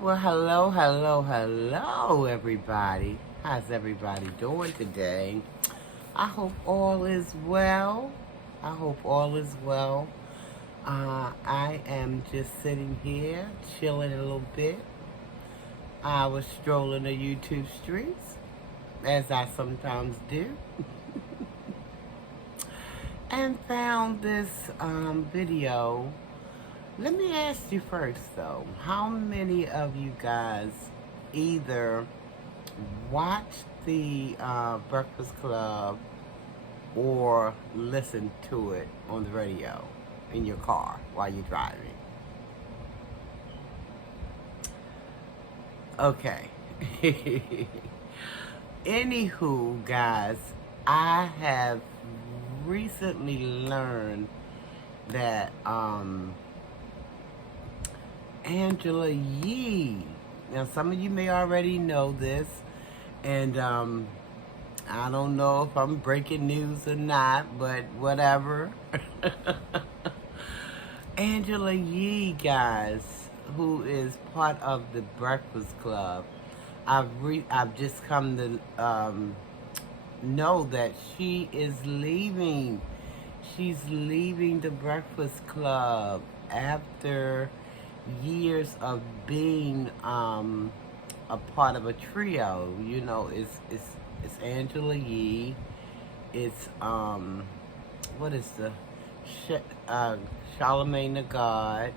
Well, hello, everybody. How's everybody doing today? I hope all is well. I hope all is well. I am just sitting here, chilling a little bit. I was strolling the YouTube streets, as I sometimes do, and found this video. Let me ask you first, though. How many of you guys either watch the Breakfast Club or listen to it on the radio in your car while you're driving? Okay. Anywho, guys, I have recently learned that Angela Yee. Now, some of you may already know this, and I don't know if I'm breaking news or not, but whatever. Angela Yee, guys, who is part of the Breakfast Club, I've just come to know that she is leaving. She's leaving the Breakfast Club after years of being a part of a trio. You know, it's Angela Yee. It's what is the Charlemagne the God,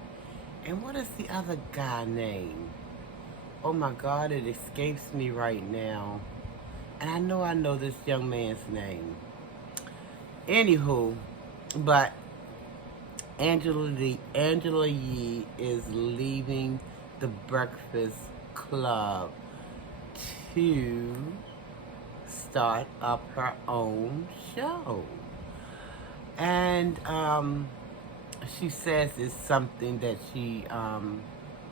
and what is the other guy name? Oh my God, it escapes me right now. And I know this young man's name. Anywho, but Angela Yee is leaving the Breakfast Club to start up her own show. And she says it's something that she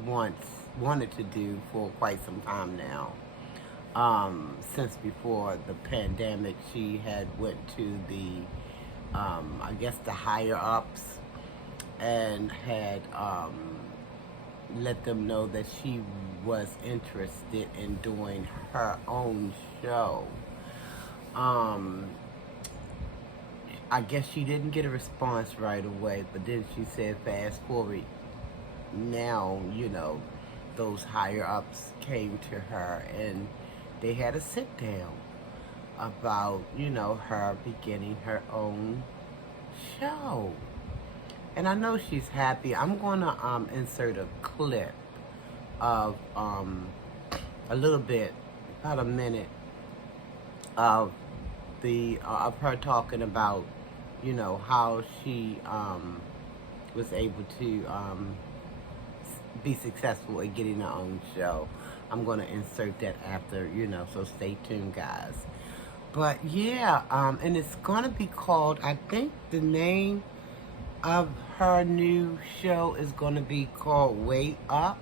wanted to do for quite some time now. Since before the pandemic, she had went to the, I guess the higher ups and had let them know that she was interested in doing her own show. I guess she didn't get a response right away, but then she said fast forward now, you know, those higher ups came to her and they had a sit down about, you know, her beginning her own show. And I know she's happy. I'm gonna insert a clip of a little bit, about a minute of the of her talking about, you know, how she was able to be successful at getting her own show. I'm going to insert that after, you know, so stay tuned, guys. But yeah, and it's going to be called, I think the name of her new show is going to be called Way Up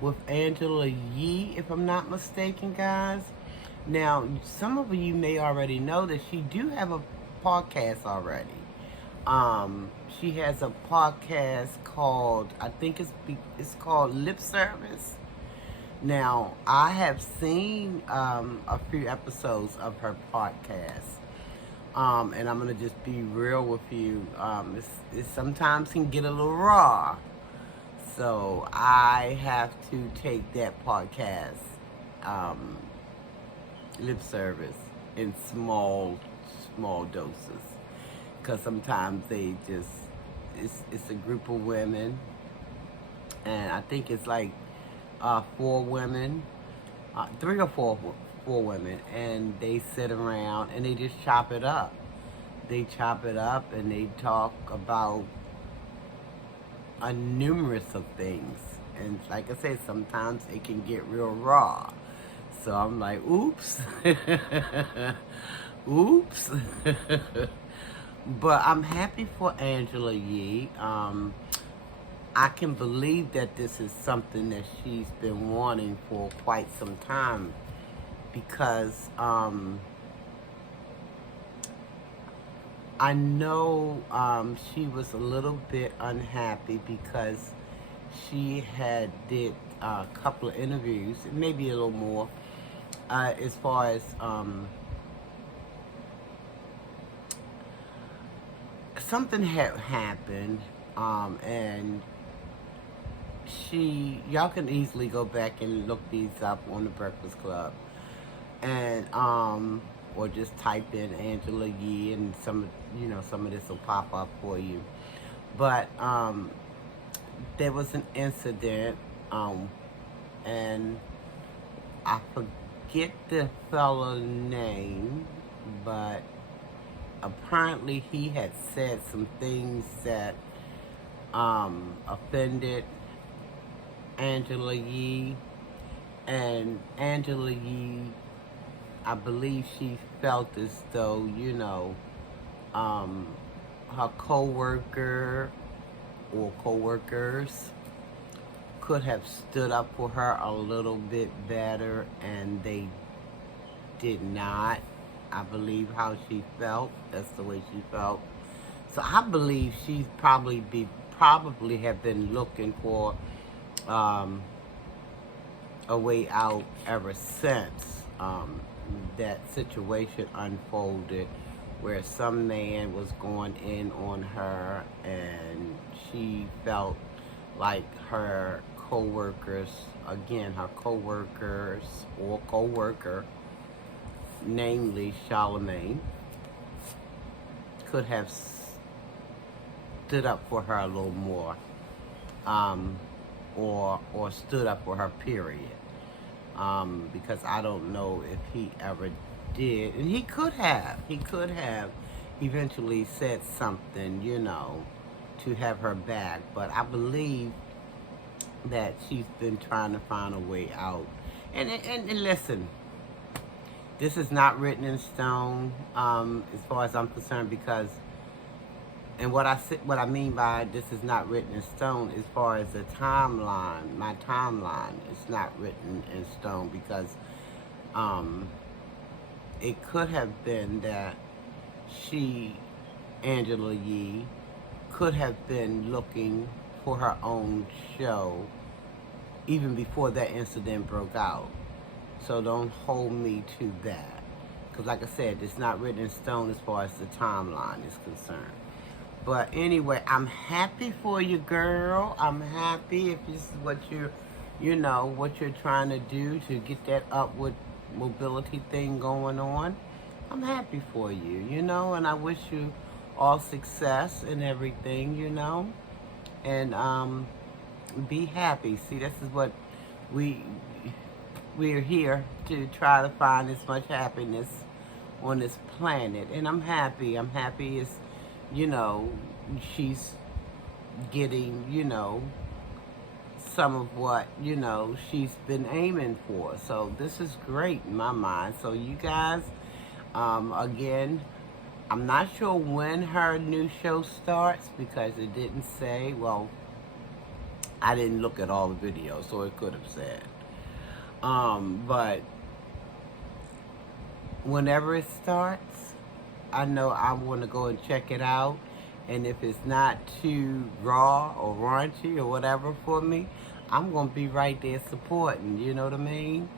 with Angela Yee, if I'm not mistaken, guys. Now, some of you may already know that she do have a podcast already. She has a podcast called, I think it's called Lip Service. Now, I have seen a few episodes of her podcast, and I'm gonna just be real with you. It sometimes can get a little raw, so I have to take that podcast, Lip Service, in small doses, because sometimes they just it's a group of women, and I think it's like 4 women, 3 or 4 women, and they sit around and they just chop it up. They chop it up and they talk about a numerous of things. And like I said, sometimes it can get real raw. So I'm like, oops. Oops. But I'm happy for Angela Yee. I can believe that this is something that she's been wanting for quite some time, because I know she was a little bit unhappy because she had did a couple of interviews, maybe a little more, as far as something had happened, and y'all can easily go back and look these up on the Breakfast Club, and or just type in Angela Yee, and some of this will pop up for you. But there was an incident, and I forget the fellow's name, but apparently he had said some things that offended Angela Yee, and Angela Yee, I believe she felt as though, her co-worker or co-workers could have stood up for her a little bit better, and they did not. I believe how she felt. That's the way she felt. So I believe she's probably have been looking for a way out ever since that situation unfolded, where some man was going in on her, and she felt like her co-workers, again, her co-workers or co-worker, namely Charlamagne, could have stood up for her a little more, or stood up for her, period. Because I don't know if he ever did, and he could have eventually said something, to have her back, but I believe that she's been trying to find a way out. And listen, this is not written in stone, as far as I'm concerned, because, and what I mean by this is not written in stone, as far as the timeline, my timeline is not written in stone, because it could have been that Angela Yee, could have been looking for her own show even before that incident broke out. So don't hold me to that, because like I said, it's not written in stone as far as the timeline is concerned. But anyway, I'm happy for you, girl. I'm happy if this is what what you're trying to do to get that upward mobility thing going on. I'm happy for you, and I wish you all success and everything, and be happy. See, this is what we're here to try to find as much happiness on this planet, and I'm happy. I'm happy as, she's getting, some of what, she's been aiming for. So this is great in my mind. So you guys, again, I'm not sure when her new show starts, because it didn't say. Well, I didn't look at all the videos, so it could have said. But whenever it starts, I know I want to go and check it out. And if it's not too raw or raunchy or whatever for me, I'm going to be right there supporting, you know what I mean?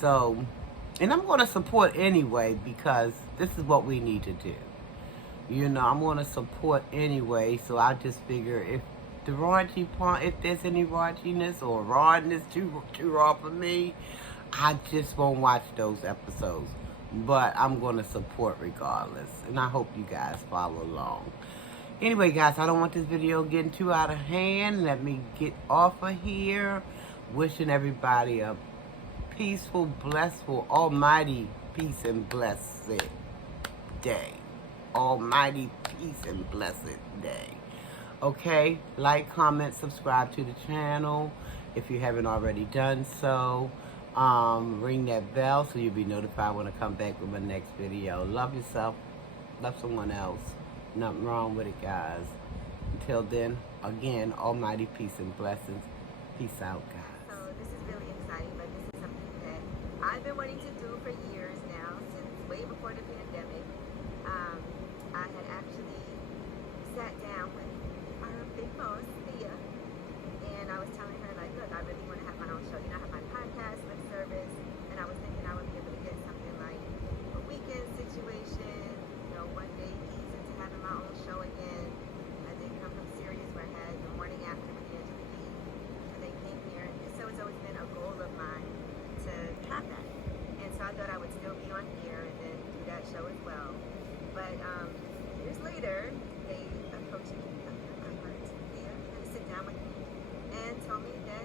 So, and I'm going to support anyway, because this is what we need to do. I'm going to support anyway, so I just figure if the raunchy part, if there's any raunchiness or rawness too raw for me, I just won't watch those episodes. But I'm going to support regardless, and I hope you guys follow along. Anyway, guys, I don't want this video getting too out of hand. Let me get off of here. Wishing everybody a peaceful, blissful, almighty peace and blessed day. Almighty peace and blessed day. Okay? Like, comment, subscribe to the channel if you haven't already done so. Ring that bell so you'll be notified when I come back with my next video. Love yourself. Love someone else. Nothing wrong with it, guys. Until then, again, almighty peace and blessings. Peace out, guys. So this is really exciting, but this is something that I've been wanting to do for years now, since way before the pandemic. I had actually sat down with our big boss, Thea, and And I was telling her, like, look, I really want to have my own show. You know, I have my podcast, lip service, and I was thinking I would be able to get something like a weekend situation, you know, one day ease into having my own show again. I did come from Sirius where I had the morning after with Angela Yee, and they came here. And so it's always been a goal of mine to have that. And so I thought I would still be on here and then do that show as well. But years later, they approached me, to sit down with me and told me that